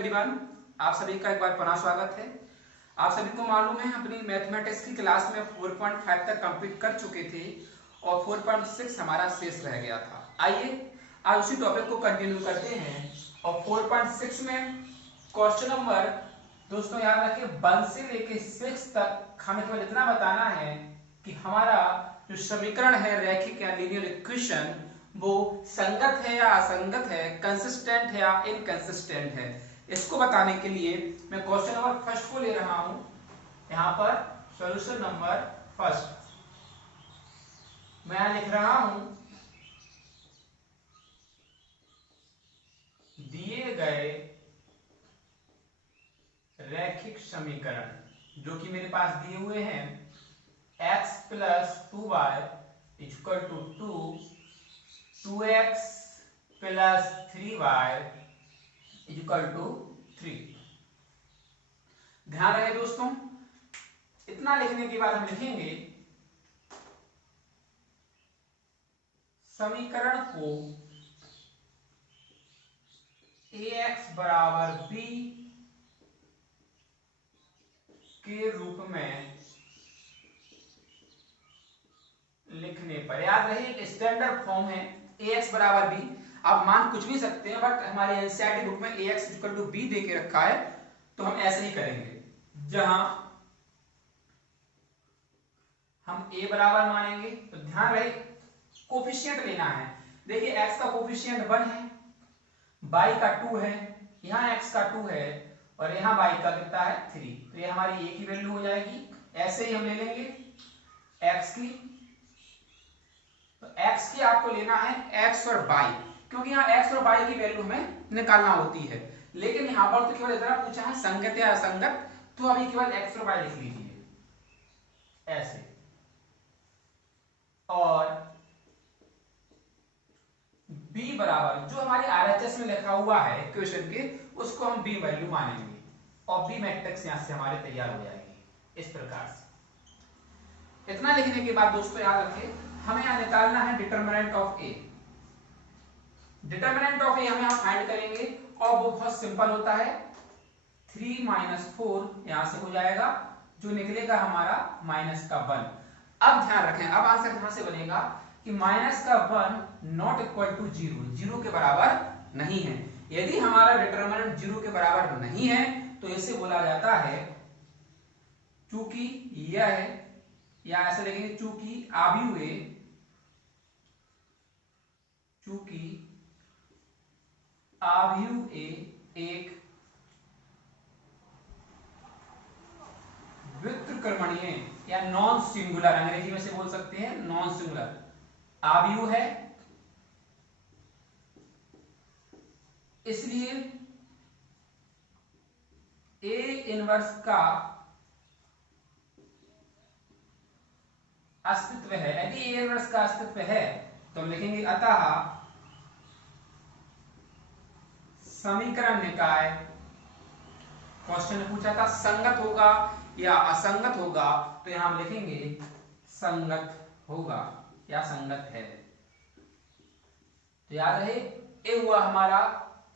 Everyone, आप सभी का एक बार पुनः स्वागत है। आप सभी को मालूम है अपनी मैथमेटिक्स की क्लास में 4.5 तक कंप्लीट कर चुके थे और 4.6 हमारा शेष रह गया था। आइए आज उसी टॉपिक को कंटिन्यू करते हैं और 4.6 में क्वेश्चन नंबर दोस्तों याद रखिए 1 से लेके 6 तक हमें केवल इतना बताना है कि हमारा जो समीकरण है रैखिक या लीनियर इक्वेशन वो संगत है या असंगत है, कंसिस्टेंट है या इनकंसिस्टेंट है। इसको बताने के लिए मैं क्वेश्चन नंबर फर्स्ट को ले रहा हूं। यहां पर सॉल्यूशन नंबर फर्स्ट मैं लिख रहा हूं, दिए गए रैखिक समीकरण जो कि मेरे पास दिए हुए हैं x + 2y = 2, 2x + 3y = 3। ध्यान रहे दोस्तों, इतना लिखने के बाद हम लिखेंगे समीकरण को ax = b के रूप में लिखने पर, याद रहे एक स्टैंडर्ड फॉर्म है ax = b। आप मान कुछ भी सकते हैं बट हमारे एनसीईआरटी बुक में ax = b दे के रखा है, तो हम ऐसे ही करेंगे। जहां हम a बराबर मानेंगे तो ध्यान रहे कोफिशिएंट लेना है। देखिए x का कोफिशिएंट 1 है, y का 2 है, यहाँ x का 2 है और यहाँ y का कितना है 3, तो ये हमारी a की वैल्यू हो जाएगी। ऐसे ही हम ले लेंगे x की, तो x की आपको लेना है x और y, क्योंकि यहाँ x और y की वैल्यू हमें निकालना होती है। लेकिन यहाँ पर तो केवल इतना पूछा है संगत या असंगत, तो अभी केवल x और y लिख लीजिए ऐसे। और b बराबर जो हमारे RHS में लिखा हुआ है इक्वेशन के, उसको हम b वैल्यू मानेंगे और b मैट्रिक्स यहां से हमारे तैयार हो जाएगी इस प्रकार से। इतना लिखने के बाद दोस्तों याद रखें हमें यहां निकालना है determinant of a। Determinant of a हम यहां फाइंड करेंगे और वो बहुत सिंपल होता है, 3 - 4 यहां से हो जाएगा, जो निकलेगा हमारा -1। अब ध्यान रखें, अब आंसर कहां से बनेगा कि -1 नॉट इक्वल टू 0, 0 के बराबर नहीं है। यदि हमारा डिटरमिनेंट 0 के बराबर नहीं है तो इसे बोला जाता है चूंकि यह, या ऐसे लिखेंगे चूंकि आव्यूहे, चूंकि आव्यूहे एक व्युत्क्रमणीय या नॉन सिंगुलर, अंग्रेजी में से बोल सकते हैं नॉन सिंगुलर आव्यूह है, इसलिए A इनवर्स का अस्तित्व है। यदि A इनवर्स का अस्तित्व है तो हम लिखेंगे अतः समीकरण निकाय, क्वेश्चन ने पूछा था संगत होगा या असंगत होगा, तो यहां हम लिखेंगे संगत होगा या संगत है। तो याद रहे ये हुआ हमारा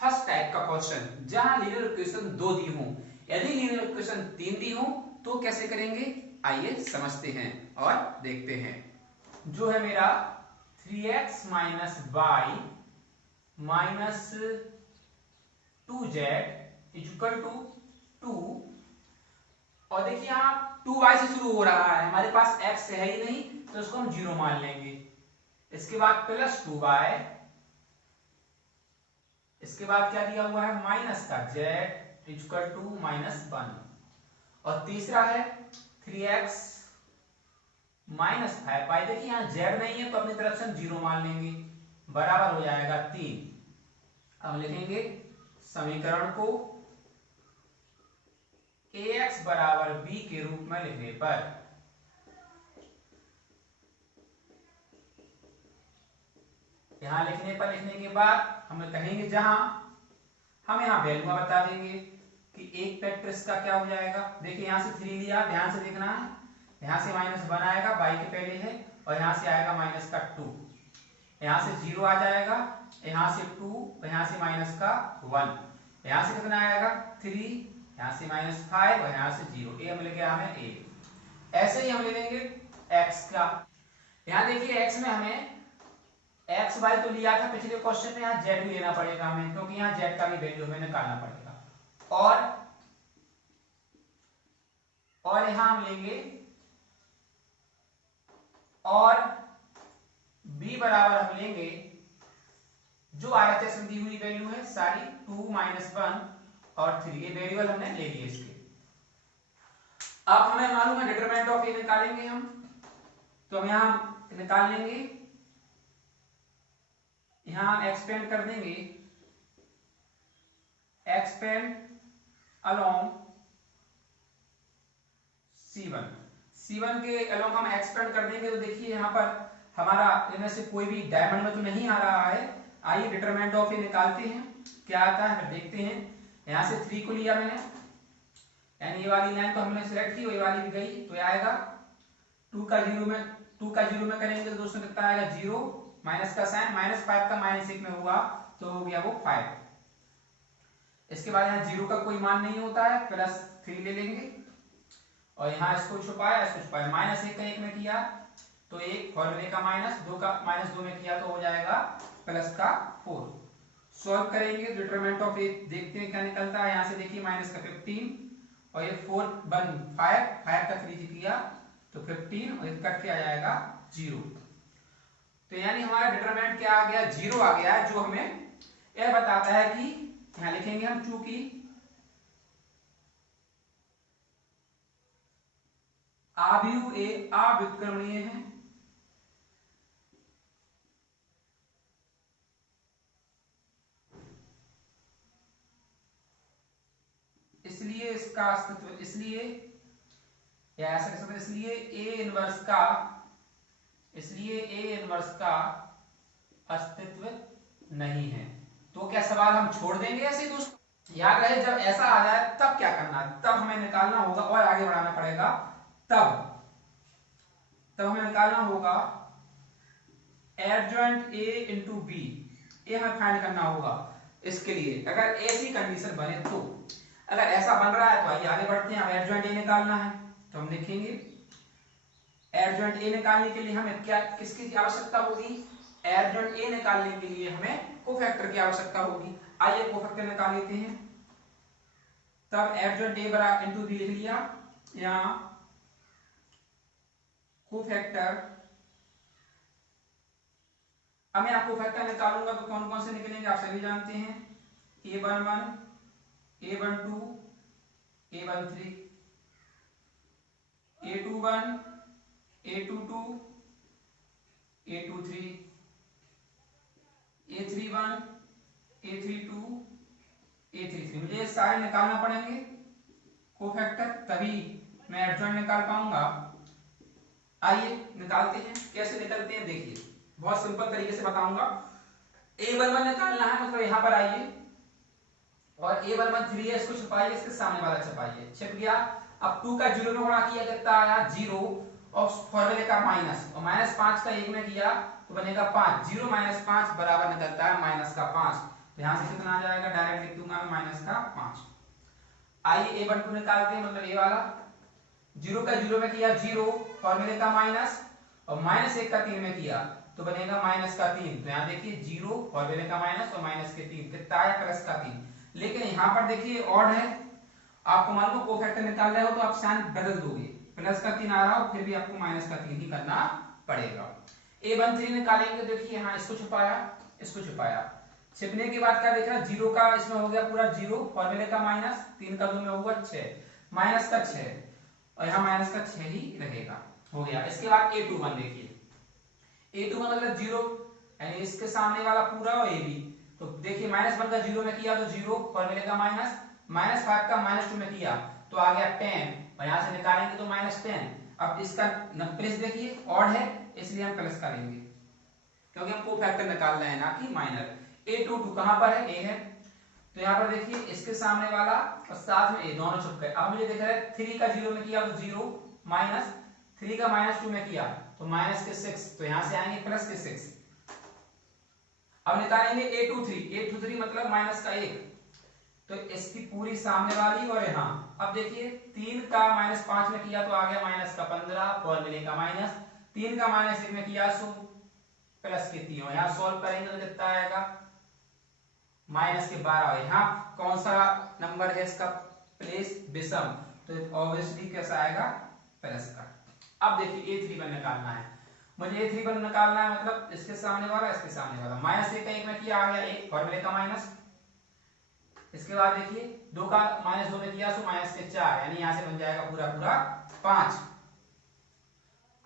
फर्स्ट टाइप का क्वेश्चन जहां लीनियर इक्वेशन 2 दी हो। यदि लीनियर इक्वेशन 3 दी हो तो कैसे करेंगे, आइए समझते हैं और देखते हैं। जो है मेरा 3x - y - 2z = 2, और देखिए यहां 2y से शुरू हो रहा है, हमारे पास x है ही नहीं तो इसको हम 0 मान लेंगे। इसके बाद +2y, इसके बाद क्या दिया हुआ है -z = -1, और तीसरा है 3x - 5y। देखिए यहाँ z नहीं है तो अपनी तरफ से हम 0 मान लेंगे, बराबर हो जाएगा 3। अब लिखेंगे समीकरण को ax = b के रूप में लिखने पर, यहां लिखने के बाद हम कहेंगे, जहां हम यहां वैल्यू बता देंगे कि एक फैक्टर इसका क्या हो जाएगा। देखिए यहां से 3 लिया, ध्यान से देखना है, यहां से -1 आएगा, y के पहले है, और यहां से आएगा -2, यहां से 0 आ जाएगा, यहां से 2, यहां से -1, यहाँ से कितना आएगा 3, यहाँ से -5 और यहाँ से 0, ये मिल गया हमें a। ऐसे ही हम ले लेंगे x का। यहाँ देखिए x में हमें एक्स वाई तो लिया था पिछले क्वेश्चन में, यहाँ जेड भी लेना पड़ेगा हमें, क्योंकि यहाँ जेड का भी वैल्यू हमें निकालना पड़ेगा। और यहाँ हम लेंगे और b बराबर हम लेंगे जो RHS में दी हुई वैल्यू है सारी 2, -1 और 3, ये वेरिएबल हमने ले लिए इसके। अब हमें मालूम है डिटरमिनेंट ऑफ ए निकालेंगे हम, तो हम यहाँ निकाल लेंगे, यहां एक्सपेंड कर देंगे, एक्सपेंड अलोंग C1 के अलोंग हम एक्सपेंड कर देंगे। तो देखिए यहाँ पर हमारा इनमें से कोई भी डायमंड में तो नहीं आ रहा है। आइए डिटरमिनेंट ऑफ ए निकालते हैं, क्या आता है फिर देखते हैं। यहाँ से 3 को लिया मैंने, यानी ये वाली लाइन तो हमने सिलेक्ट की, ये वाली भी गई, तो ये आएगा 2 का 0 में करेंगे तो दोस्तों कितना आएगा 0, माइनस का साइन, -5 का -1 में हुआ तो हो गया वो 5। इसके बाद यहाँ 0 का कोई मान नहीं होता है, +3 ले लेंगे और यहाँ इसको छुपाया, -1 का 1 में किया तो 1, फॉर्मूले का -2 का -2 में किया तो हो जाएगा प्लस का 4। सॉल्व करेंगे डिटरमिनेंट ऑफ ए, देखते हैं क्या निकलता है। यहाँ से देखिए माइनस का 15 और ये 4 बन 5 का 3 किया तो 15 और कट के आ जाएगा 0। तो यानी हमारा डिटरमिनेंट क्या आ गया 0 आ गया, जो हमें यह बताता है कि यहां लिखेंगे हम चूंकि आव्यूह ए अव्युत्क्रमणीय है, इसलिए इसका अस्तित्व, इसलिए या ऐसा कह सकते, इसलिए ए इनवर्स का अस्तित्व नहीं है। तो क्या सवाल हम छोड़ देंगे ऐसे दोस्तों? याद रहे जब ऐसा आ जाए तब क्या करना है, तब हमें निकालना होगा और आगे बढ़ाना पड़ेगा। तब हमें निकालना होगा एडजॉइंट ए इंटू बी, ये हमें फाइंड करना होगा। इसके लिए अगर ऐसी कंडीशन बने तो, अगर ऐसा बन रहा है तो आइए आगे बढ़ते हैं। अब एडजॉइंट ए निकालना है तो हम लिखेंगे एडजॉइंट ए निकालने के लिए हमें क्या किसकी आवश्यकता होगी? एडजॉइंट ए निकालने के लिए हमें कोफैक्टर की आवश्यकता होगी। आइए कोफैक्टर निकाल लेते हैं। तब एडजॉइंट ए बराबर इंटू बी लिख लिया, यहां कोफैक्टर। अब मैं आपको फैक्टर निकालूंगा तो कौन कौन से निकलेंगे आप सभी जानते हैं, A11, A12, A13, A21, A22, A23, A31, A32, A33। मुझे सारे निकालना पड़ेंगे कोफैक्टर, तभी मैं एडजॉइंट निकाल पाऊंगा। आइए निकालते हैं, कैसे निकलते हैं देखिए, बहुत सिंपल तरीके से बताऊंगा। A11 निकालना है, मतलब यहां पर आइए और A11 3 है, इसको छुपाइए, इसके सामने वाला छुपाइए, छिप गया। अब 2 का 0 में गुणा किया कितना आया 0 और फॉर्मूले का माइनस, और -5 का 1 में किया तो बनेगा 5। 0 - 5 बराबर निकलता है -5। तो यहां से कितना आ जाएगा, डायरेक्ट लिख दूंगा -5। आइए A12 निकालते हैं, मतलब ये वाला 0 का 0 में किया 0, फॉर्मूले का माइनस, और -1 का 3 में किया तो बनेगा -3। तो यहाँ देखिए 0, फॉर्मूले का माइनस और -3 कितना आया +3। लेकिन यहाँ पर देखिए ऑड है, आपको मालूम है कोफैक्टर निकाल रहे हो तो आप साइन बदल दोगे, +3 आ रहा हो फिर भी आपको -3 ही करना पड़ेगा। A13 निकालेंगे, देखिए यहाँ इसको छुपाया, इसको छुपाया, छिपने के बाद क्या देख रहा है 0 का इसमें हो गया पूरा 0, फॉर्मूले का माइनस, 3 का 2 में होगा 6, -6 और यहाँ -6 ही रहेगा, हो गया। इसके बाद A21 देखिए, A21 मतलब 0, यानी इसके सामने वाला पूरा और ये भी। तो देखिए -1 का 0 में किया तो 0, फॉर्मूले का माइनस, -5 का -2 में किया तो आ गया 10, और यहां से निकालेंगे तो -10। अब इसका प्लस देखिए ऑड है इसलिए हम प्लस करेंगे, क्योंकि हम कोफैक्टर निकाल रहे हैं ना कि माइनर। A22 कहां पर है, A है, तो यहाँ पर देखिए इसके सामने वाला और साथ में A दोनों छुप गए। अब मुझे दिख रहा है 3 का 0 में किया तो 0, -3 का -2 में किया तो -6, तो यहां से आएंगे +6। अब निकालेंगे A23 मतलब -1, तो इसकी पूरी सामने वाली और यहाँ। अब देखिए 3 का -5 में किया तो आ गया माइनस का 15, फॉर्मूले का माइनस। 3 का -1 में किया सो प्लस के 3, यहाँ सॉल्व करेंगे तो कितना आएगा माइनस के 12। यहाँ कौन सा नंबर है इसका प्लेस, विषम, तो ऑब्वियसली कैसा आएगा प्लस का। अब देखिए A31 निकालना है मुझे। A31 निकालना है मतलब इसके सामने वाला इसके सामने वाला। -1 का 1 में किया आ गया 1, फॉर्मूले का माइनस। इसके बाद देखिए 2 का -2 में किया सो माइनस के 4, यानी यहां से बन जाएगा पूरा पूरा 5।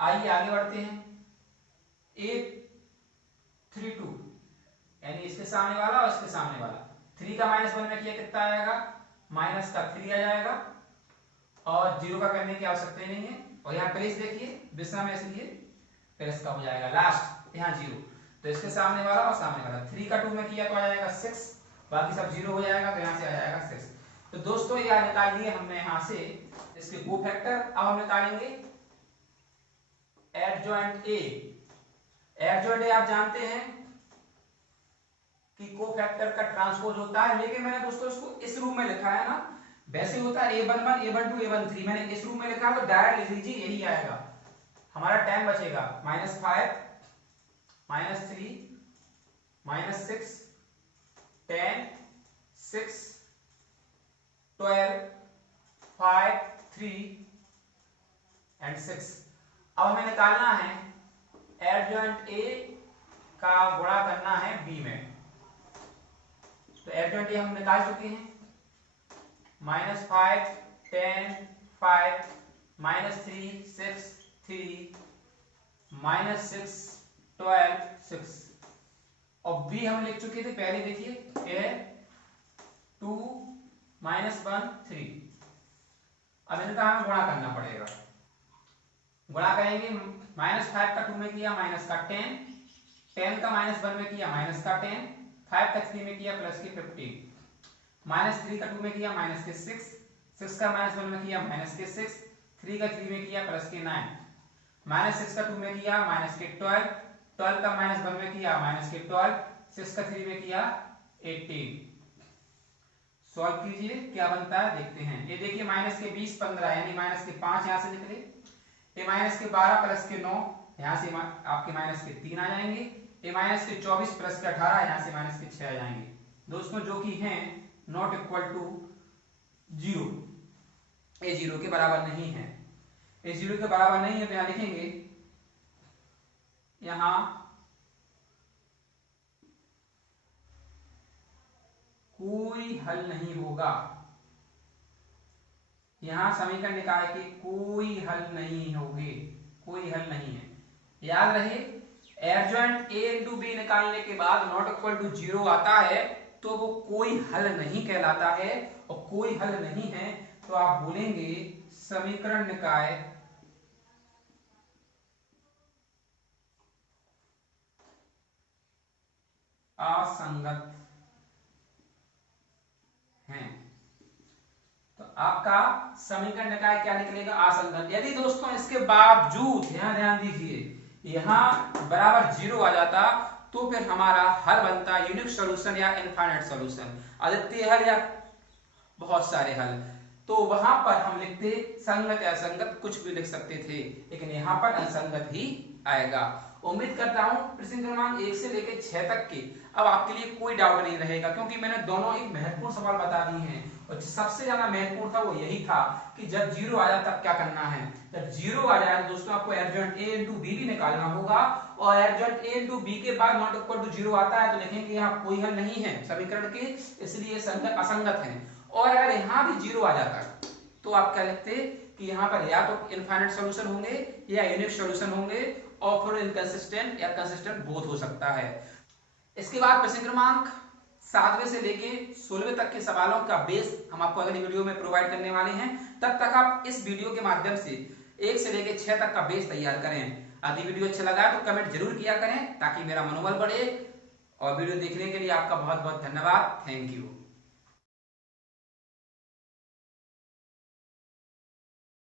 आइए आगे बढ़ते हैं। A32 यानी इसके सामने वाला और इसके सामने वाला। 3 का -1 में किया कितना आएगा माइनस का 3 आ जाएगा, और 0 का करने की आवश्यकता नहीं है। और यहाँ प्लस देखिए विषम है इसलिए प्लस का हो जाएगा लास्ट, यहाँ 0। तो इसके सामने वाला और सामने वाला। 3 का 2 में किया तो आ जाएगा 6, बाकी सब 0 हो जाएगा, तो यहाँ से आ जाएगा 6। तो दोस्तों ये निकाल लिए हमने यहाँ से इसके कोफैक्टर। अब हम निकालेंगे एडजॉइंट ए। एडजॉइंट ए आप जानते हैं कि कोफैक्टर का ट्रांसपोज होता है, लेकिन मैंने दोस्तों इसको इस रूप में लिखा है ना, वैसे होता है A11 A12 A13, मैंने इस रूप में लिखा है तो डायरेक्ट लिख लीजिए, यही आएगा। हमारा टाइम बचेगा -5 -3 -6 10 6 12 5 3 एंड 6। अब हमें निकालना है एडजॉइंट ए का गुणा करना है बी में। तो एडजॉइंट ए हम निकाल चुके हैं। -5 10 5 -3 6 3 -6 12 6, और बी हम लिख चुके थे पहले, देखिए ये 2 -1 3। अब इनका हमें गुणा करना पड़ेगा। गुणा करेंगे, -5 का 2 में किया माइनस का 10, 10 का -1 में किया माइनस का 10, 5 का 3 में किया प्लस के 15, -3 का 2 में किया माइनस के 6, 6 का -1 में किया माइनस के 6, 3 का 3 में किया प्लस के 9, -6 का 2 में किया माइनस के 12, 12 का -1 में किया माइनस के 12, 6 का 3 में किया 18। सॉल्व कीजिए क्या बनता है देखते हैं। ये देखिए माइनस के 20 15, यानी माइनस के 5 यहाँ से निकले। ये माइनस के 12 प्लस के 9, यहाँ से आपके माइनस के 3 आ जाएंगे। ये माइनस के 24 प्लस के 18, यहाँ से माइनस के 6 आ जाएंगे दोस्तों, जो कि हैं नॉट इक्वल टू 0। ये 0 के बराबर नहीं है। ये 0 के बराबर नहीं है तो यहाँ लिखेंगे, यहाँ कोई हल नहीं होगा। यहां समीकरण निकाय के कोई हल नहीं होंगे, कोई हल नहीं है। याद रहे एडजॉइंट ए इंटू बी निकालने के बाद नॉट इक्वल टू 0 आता है तो वो कोई हल नहीं कहलाता है, और कोई हल नहीं है तो आप बोलेंगे समीकरण निकाय असंगत हैं। तो आपका समीकरण निकाय क्या निकलेगा असंगत। यदि दोस्तों इसके बावजूद ध्यान दीजिए यहां बराबर 0 आ जाता तो फिर हमारा हल बनता यूनिक सॉल्यूशन या इनफाइनाइट सॉल्यूशन, अद्वितीय हल या बहुत सारे हल। तो वहां पर हम लिखते संगत या असंगत कुछ भी लिख सकते थे, लेकिन यहाँ पर असंगत ही आएगा। उम्मीद करता हूं प्रश्न क्रमांक 1 से लेकर 6 तक के अब आपके लिए कोई डाउट नहीं रहेगा, क्योंकि मैंने दोनों ही महत्वपूर्ण सवाल बता दिए हैं। और सबसे ज्यादा महत्वपूर्ण था वो यही था कि जब 0 आ जाए तब क्या करना है। जब 0 आ जाए दोस्तों आपको एडजॉइंट ए इंटू बी भी निकालना होगा, और एडजॉइंट ए इंटू बी के बाद नॉट इक्वल टू 0 आता है तो लिखेंगे यहाँ कोई हल नहीं है समीकरण के, इसलिए असंगत है। और अगर यहाँ भी 0 आ जाता तो आप क्या लिखते कि यहाँ पर या तो इनफाइनाइट सॉल्यूशन होंगे या यूनिक सॉल्यूशन होंगे, और फिर इनकंसिस्टेंट या कंसिस्टेंट बोथ हो सकता है। इसके बाद प्रश्न क्रमांक 7वें से लेके 16वें तक के सवालों का बेस हम आपको अगली वीडियो में प्रोवाइड करने वाले हैं। तब तक आप इस वीडियो के माध्यम से 1 से लेके 6 तक का बेस तैयार करें। यदि वीडियो अच्छा लगा तो कमेंट जरूर किया करें ताकि मेरा मनोबल बढ़े, और वीडियो देखने के लिए आपका बहुत बहुत धन्यवाद। Thank you.